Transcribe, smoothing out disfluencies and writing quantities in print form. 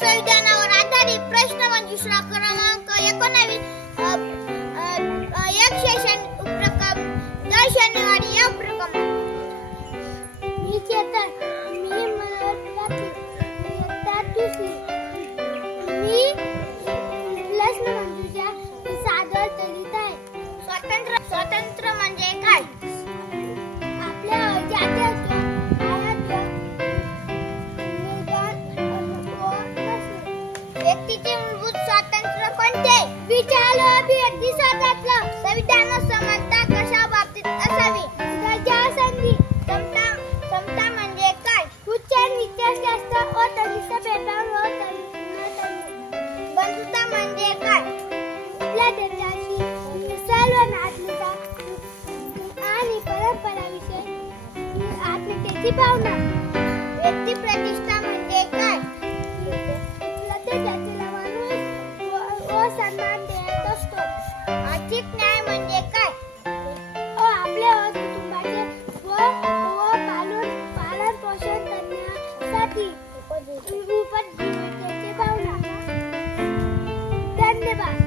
संविधानावर आधारित प्रश्नमंजुषा क्रमांक 19 एक सेशन उपक्रम 10 शनिवारी या उपक्रम मी चेतन मी प्रश्नमंजुषा सादर करीत आहे. स्वातंत्र्य म्हणजे काय? आपल्या व्यक्तीचे मूलभूत स्वातंत्र्य कोणते? विचार अभिव्यक्ती स्वातंत्र्य. संविधान समानता कशा बाबतीत असावी? दर्जा संधी. समता म्हणजे काय? उच्च नित्यशास्त्र व तनिष्ठ भेदभाव व बंधुता म्हणजे काय? आपल्या देशाची सर्व नागरिकता आणि परंपराविषयी आत्मीयतेची भावना. व्यक्ती प्रतिष्ठा म्हणजे काय? जातीला माणूस व सन्मान देत असतो. आर्थिक न्याय म्हणजे काय? आपल्या कुटुंबाचे व पालन पोषण करण्यासाठी उपजीविकेची भावना. धन्यवाद.